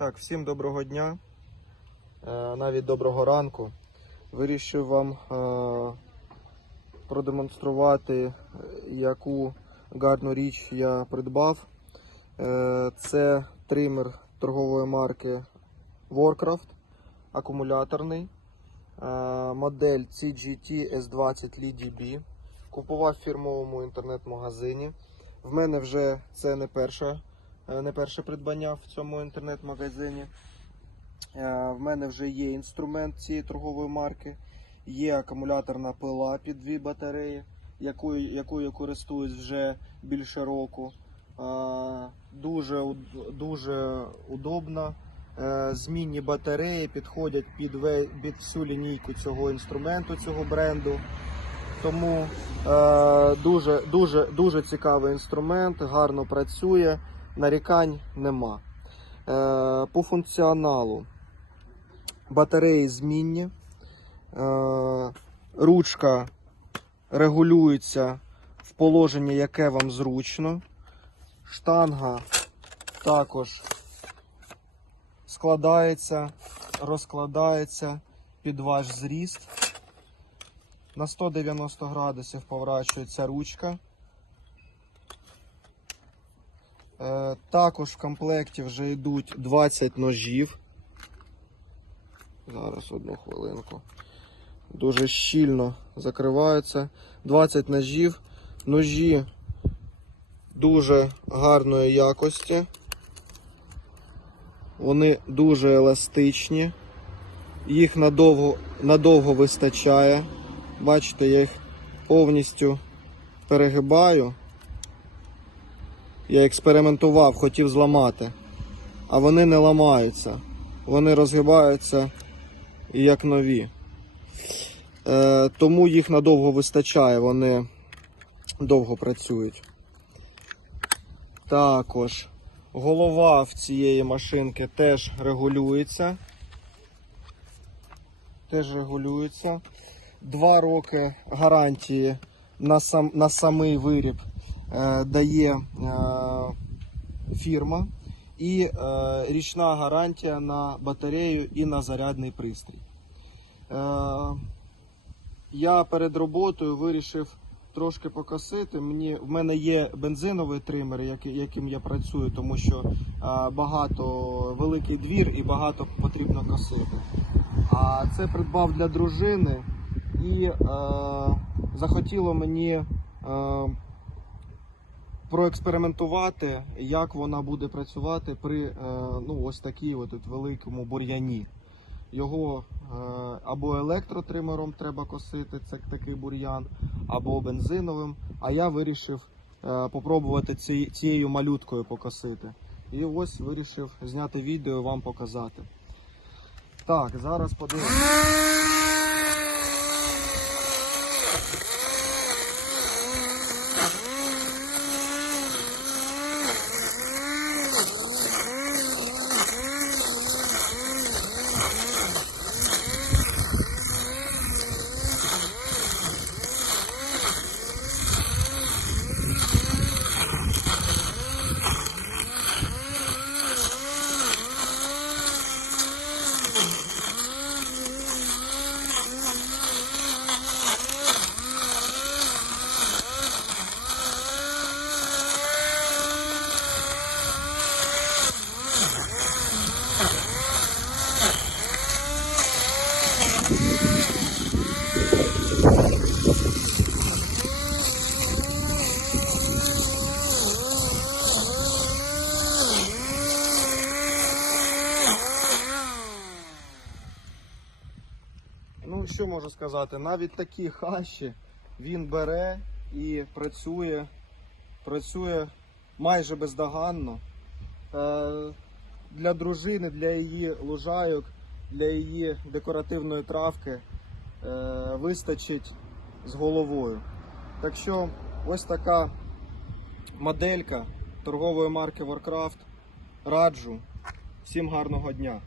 Так, всім доброго дня, е, навіть доброго ранку. Вирішив вам е, продемонструвати, е, яку гарну річ я придбав. Це тример торгової марки Warcraft, акумуляторний. Модель CGT S20 LDB. Купував в фірмовому інтернет-магазині. В мене вже це не перше, е, не перше придбання в цьому інтернет-магазині. Е, В мене вже є інструмент цієї торгової марки, є акумуляторна пила під дві батареї, якою, якою я користуюсь вже більше року. Е, Дуже, дуже удобно. Е, Змінні батареї підходять під, під всю лінійку цього інструменту, цього бренду. Тому е, дуже, дуже, дуже цікавий інструмент, гарно працює, нарікань нема. Е, по функціоналу батареї змінні, е, ручка регулюється в положенні, яке вам зручно. Штанга також складається, розкладається під ваш зріст. На 190 градусів поворачується ручка. Е, також в комплекті вже йдуть 20 ножів. Зараз одну хвилинку. Дуже щільно закриваються. 20 ножів. Ножі дуже гарної якості. Вони дуже еластичні. Їх надовго, надовго вистачає. Бачите, я їх повністю перегибаю. Я експериментував, хотів зламати. А вони не ламаються. Вони розгибаються як нові. Е, тому їх надовго вистачає, вони довго працюють. Також голова в цієї машинки теж регулюється. Теж регулюється. Два роки гарантії на, сам, на самий виріб е, дає е, фірма і е, річна гарантія на батарею і на зарядний пристрій. Е, я перед роботою вирішив трошки покосити. Мені, в мене є бензиновий тример, який- яким я працюю, тому що е, багато великий двір і багато потрібно косити. А це придбав для дружини і е, захотіло мені е, проекспериментувати, як вона буде працювати при е, ну, ось такій от, великому бур'яні. Його е, або електротримером треба косити, це такий бур'ян, або бензиновим. А я вирішив е, попробувати цією малюткою покосити. І ось вирішив зняти відео і вам показати. Так, зараз подивимося. Ну, що можу сказати? Навіть такі хащі він бере і працює, працює майже бездоганно. Е, для дружини, для її лужайок, для її декоративної травки е, вистачить з головою. Так що ось така моделька торгової марки Warcraft. Раджу. Всім гарного дня!